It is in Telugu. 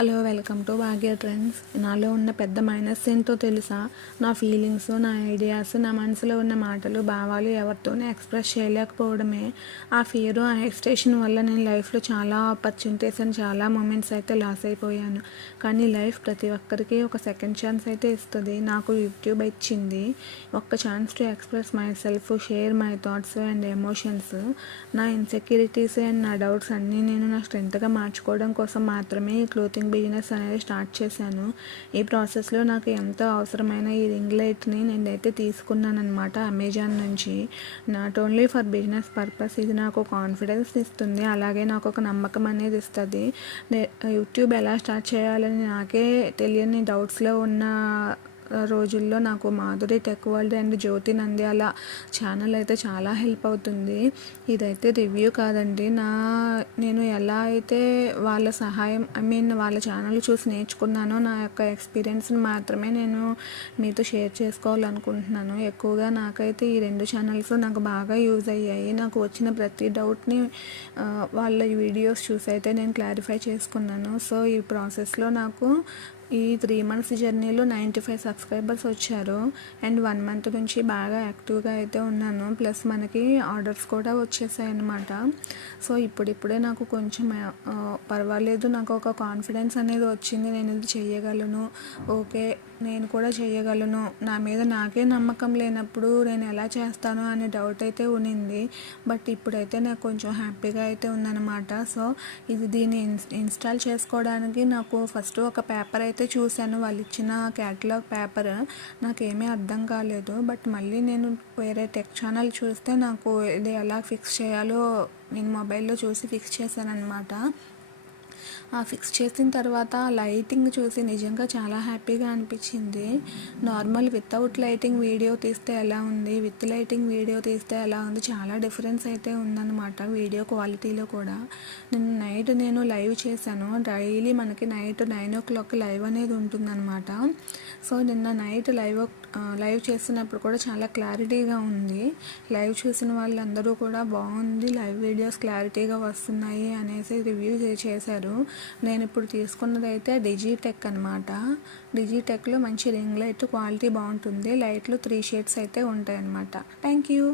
Hello, welcome to Bhagya trends. నాలో ఉన్న పెద్ద మైనస్ ఏంటో తెలుసా? నా ఫీలింగ్స్, నా ఐడియాస్, నా మనసులో ఉన్న మాటలు, భావాలు ఎవరితోనే ఎక్స్ప్రెస్ చేయలేకపోవడమే. ఆ ఫియర్, ఆ హెసిటేషన్ వల్ల నేను లైఫ్లో చాలా ఆపర్చునిటీస్ అండ్ చాలా మూమెంట్స్ అయితే లాస్ అయిపోయాను. కానీ లైఫ్ ప్రతి ఒక్కరికి ఒక సెకండ్ ఛాన్స్ అయితే ఇస్తుంది. నాకు యూట్యూబ్ ఇచ్చింది ఒక్క chance to express my self, share my thoughts and emotions. నా ఇన్సెక్యూరిటీస్ అండ్ నా డౌట్స్ అన్నీ నేను నా స్ట్రెంత్గా మార్చుకోవడం కోసం మాత్రమే ఈ క్లోతింగ్ బిజినెస్ అనేది స్టార్ట్ చేశాను. ఈ ప్రాసెస్లో నాకు ఎంతో అవసరమైన ఈ రింగ్ లైట్ని నేనైతే తీసుకున్నాను అనమాట అమెజాన్ నుంచి. Not only for business purpose, ఇది నాకు కాన్ఫిడెన్స్ ఇస్తుంది, అలాగే నాకు ఒక నమ్మకం అనేది ఇస్తుంది. యూట్యూబ్ ఎలా స్టార్ట్ చేయాలని నాకే తెలియని డౌట్స్లో ఉన్న రోజుల్లో నాకు Madhuri tech world and Jyothi Nandyala channel అయితే చాలా హెల్ప్ అవుతుంది. ఇదైతే రివ్యూ కాదండి, నేను ఎలా అయితే వాళ్ళ సహాయం వాళ్ళ ఛానల్ చూసి నేర్చుకున్నానో నా యొక్క ఎక్స్పీరియన్స్ని మాత్రమే నేను మీతో షేర్ చేసుకోవాలనుకుంటున్నాను. ఎక్కువగా నాకైతే ఈ రెండు ఛానల్స్ నాకు బాగా యూజ్ అయ్యాయి. నాకు వచ్చిన ప్రతి డౌట్ని వాళ్ళ వీడియోస్ చూసి అయితే నేను క్లారిఫై చేసుకున్నాను. సో ఈ ప్రాసెస్లో నాకు ఈ 3 months జర్నీలో 95 సబ్స్క్రైబర్స్ వచ్చారు అండ్ 1 month నుంచి బాగా యాక్టివ్గా అయితే ఉన్నాను. ప్లస్ మనకి ఆర్డర్స్ కూడా వచ్చేసాయి అన్నమాట. సో ఇప్పుడిప్పుడే నాకు కొంచెం పర్వాలేదు, నాకు ఒక కాన్ఫిడెన్స్ అనేది వచ్చింది. నేను ఇది చేయగలను, ఓకే నేను కూడా చేయగలను. నా మీద నాకే నమ్మకం లేనప్పుడు నేను ఎలా చేస్తాను అనే డౌట్ అయితే ఉన్నింది. బట్ ఇప్పుడైతే నాకు కొంచెం హ్యాపీగా అయితే ఉందన్నమాట. సో దీన్ని ఇన్స్టాల్ చేసుకోవడానికి నాకు ఫస్ట్ ఒక పేపర్ అయితే చూశాను, వాళ్ళు ఇచ్చిన క్యాటలాగ్ పేపర్. నాకేమీ అర్థం కాలేదు. బట్ మళ్ళీ నేను వేరే టెక్ ఛానల్ చూస్తే నాకు ఇది ఎలా ఫిక్స్ చేయాలో నేను మొబైల్లో చూసి ఫిక్స్ చేశాను అనమాట. ఫిక్స్ చేసిన తర్వాత లైటింగ్ చూసి నిజంగా చాలా హ్యాపీగా అనిపించింది. నార్మల్ వితౌట్ లైటింగ్ వీడియో తీస్తే ఎలా ఉంది, విత్ లైటింగ్ వీడియో తీస్తే ఎలా ఉంది, చాలా డిఫరెన్స్ అయితే ఉందన్నమాట వీడియో క్వాలిటీలో కూడా. నైట్ నేను లైవ్ చేశాను. డైలీ మనకి నైట్ 9 o'clock లైవ్ అనేది ఉంటుందన్నమాట. సో నిన్న నైట్ లైవ్ చేసినప్పుడు కూడా చాలా క్లారిటీగా ఉంది. లైవ్ చూసిన వాళ్ళందరూ కూడా బాగుంది, లైవ్ వీడియోస్ క్లారిటీగా వస్తున్నాయి అనేసి రివ్యూ చేశారు. నేను ఇప్పుడు తీసుకున్నది అయితే డిజిటెక్ అనమాట. డిజిటెక్లో మంచి రింగ్ లైట్ క్వాలిటీ బాగుంటుంది. లైట్లు 3 shades అయితే ఉంటాయి అన్నమాట. Thank you.